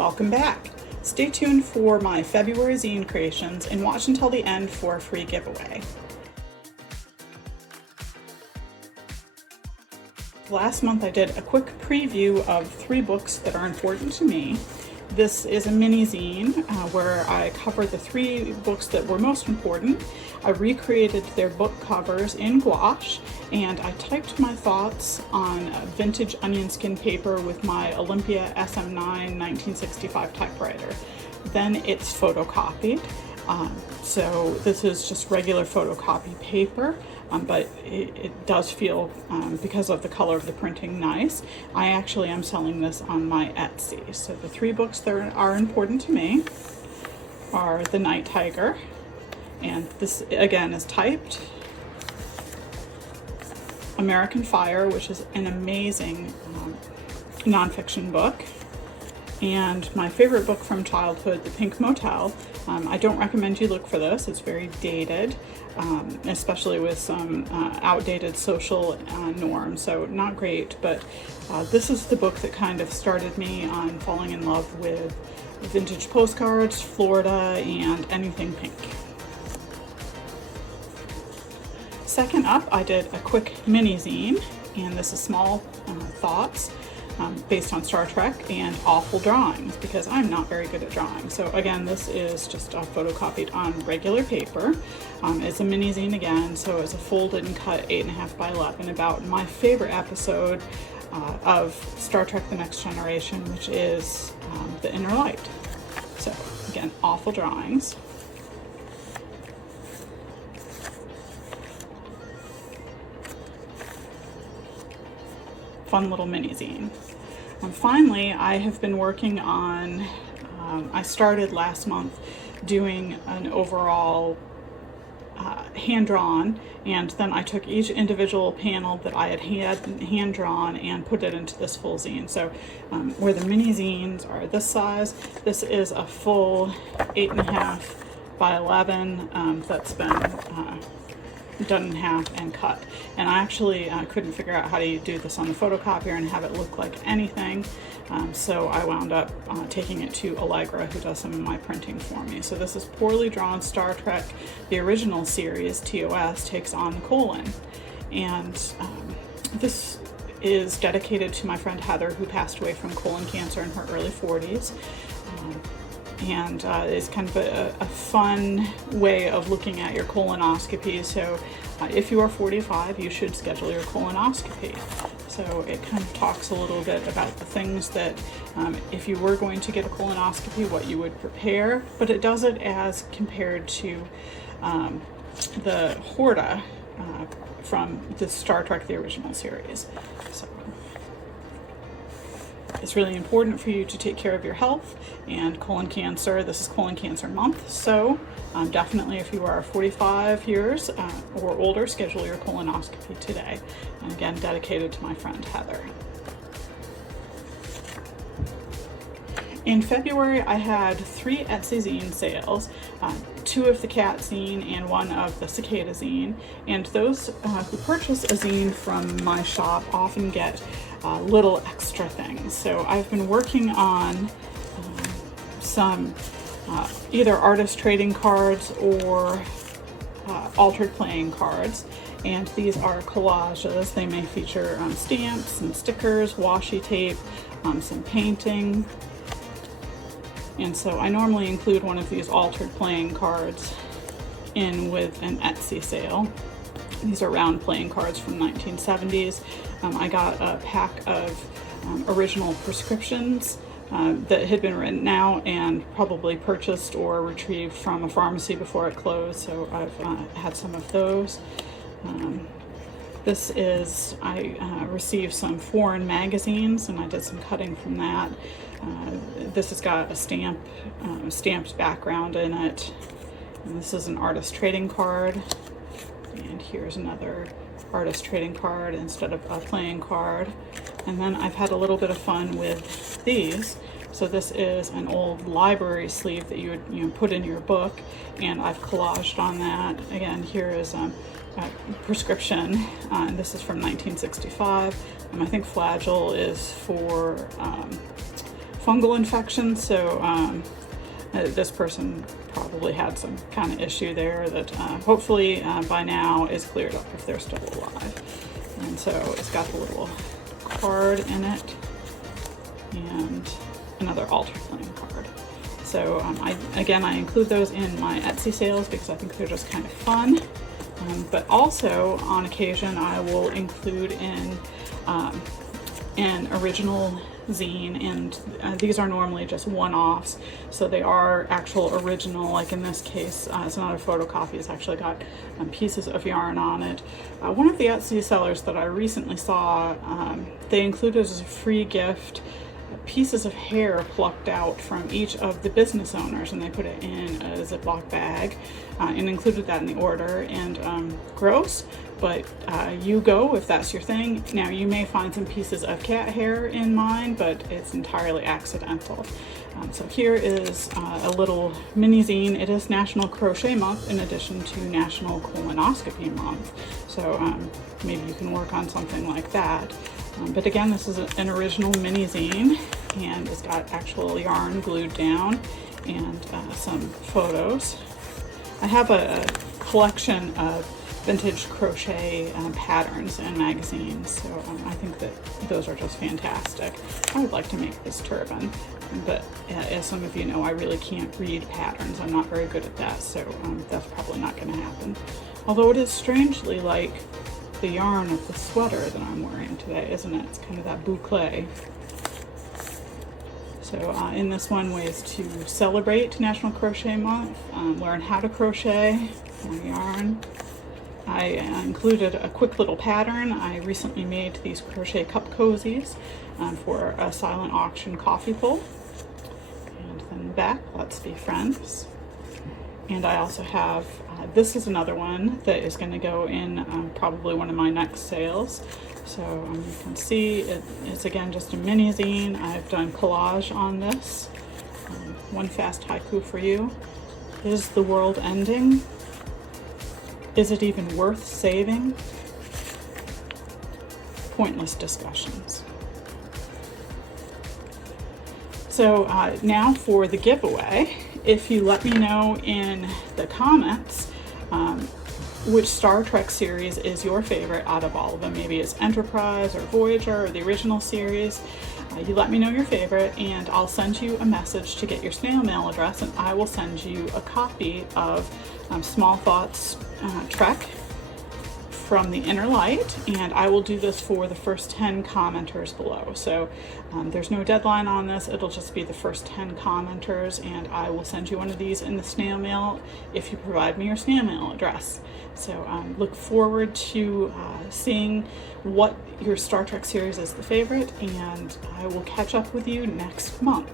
welcome back. Stay tuned for my February zine creations and watch until the end for a free giveaway. Last month I did a quick preview of 3 books that are important to me. This is a mini zine where I covered the 3 books that were most important. I recreated their book covers in gouache, and I typed my thoughts on vintage onion skin paper with my Olympia SM9 1965 typewriter. Then it's photocopied. So this is just regular photocopy paper, but it does feel, because of the color of the printing, nice. I actually am selling this on my Etsy. So the 3 books that are important to me are The Night Tiger, and this again is typed. American Fire, which is an amazing nonfiction book. And my favorite book from childhood, The Pink Motel. I don't recommend you look for this. It's very dated, especially with some outdated social norms, so not great. But this is the book that kind of started me on falling in love with vintage postcards, Florida, and anything pink. Second up, I did a quick mini zine, and this is small thoughts. Based on Star Trek and awful drawings, because I'm not very good at drawing. So again, this is just photocopied on regular paper. It's a mini zine again, so it's a folded and cut 8.5 by 11 about my favorite episode of Star Trek The Next Generation, which is The Inner Light. So again, awful drawings. Fun little mini zine. And finally, I have been working on, I started last month doing an overall hand-drawn, and then I took each individual panel that I had hand-drawn and put it into this full zine. So where the mini zines are this size, this is a full 8.5 by 11 that's been done in half and cut. And I actually couldn't figure out how to do this on the photocopier and have it look like anything, so I wound up taking it to Allegra, who does some of my printing for me. So this is Poorly Drawn Star Trek, the original series, TOS, takes on the colon. And this is dedicated to my friend Heather, who passed away from colon cancer in her early 40s. And it's kind of a fun way of looking at your colonoscopy. So if you are 45, you should schedule your colonoscopy. So it kind of talks a little bit about the things that, if you were going to get a colonoscopy, what you would prepare, but it does it as compared to the Horta from the Star Trek, the original series. So it's really important for you to take care of your health and colon cancer. This is Colon Cancer Month, so definitely if you are 45 years or older, schedule your colonoscopy today. And again, dedicated to my friend Heather. In February, I had 3 Etsy zine sales, 2 of the cat zine and 1 of the cicada zine. And those who purchase a zine from my shop often get little extra things. So I've been working on some either artist trading cards or altered playing cards. And these are collages. They may feature stamps, some stickers, washi tape, some painting. And so I normally include one of these altered playing cards in with an Etsy sale. These are round playing cards from 1970s. I got a pack of original prescriptions that had been written out and probably purchased or retrieved from a pharmacy before it closed, so I've had some of those. This is, I received some foreign magazines and I did some cutting from that. This has got a stamped background in it. And this is an artist trading card. And here's another artist trading card instead of a playing card. And then I've had a little bit of fun with these. So this is an old library sleeve that you would put in your book, and I've collaged on that. Again, here is a prescription, and this is from 1965. I think Flagell is for fungal infection, so this person probably had some kind of issue there that hopefully by now is cleared up if they're still alive. And so it's got a little card in it and another alternate card. So I include those in my Etsy sales because I think they're just kind of fun. But also on occasion I will include in an original zine, and these are normally just one-offs, so they are actual original. Like in this case, it's not a photocopy, it's actually got pieces of yarn on it. One of the Etsy sellers that I recently saw, they included as a free gift pieces of hair plucked out from each of the business owners, and they put it in a Ziploc bag and included that in the order. And gross, but you go if that's your thing. Now you may find some pieces of cat hair in mine, but it's entirely accidental. So here is a little mini zine. It is National Crochet Month in addition to National Colonoscopy Month, so maybe you can work on something like that. But again, this is an original mini zine, and it's got actual yarn glued down and some photos. I have a collection of vintage crochet patterns and magazines, so I think that those are just fantastic. I would like to make this turban, but as some of you know, I really can't read patterns. I'm not very good at that, so that's probably not going to happen. Although it is strangely like the yarn of the sweater that I'm wearing today, isn't it? It's kind of that boucle. So in this one, ways to celebrate National Crochet Month, learn how to crochet, more yarn. I included a quick little pattern. I recently made these crochet cup cozies for a silent auction coffee pull. And then back, let's be friends. And I also have, this is another one that is going to go in probably one of my next sales. So you can see it's again just a mini zine. I've done collage on this. One fast haiku for you. Is the world ending? Is it even worth saving? Pointless discussions. So now for the giveaway. If you let me know in the comments which Star Trek series is your favorite out of all of them, maybe it's Enterprise or Voyager or the original series, you let me know your favorite and I'll send you a message to get your snail mail address, and I will send you a copy of Small Thoughts Trek from the Inner Light, and I will do this for the first 10 commenters below. So there's no deadline on this, it'll just be the first 10 commenters, and I will send you one of these in the snail mail if you provide me your snail mail address. So look forward to seeing what your Star Trek series is the favorite, and I will catch up with you next month.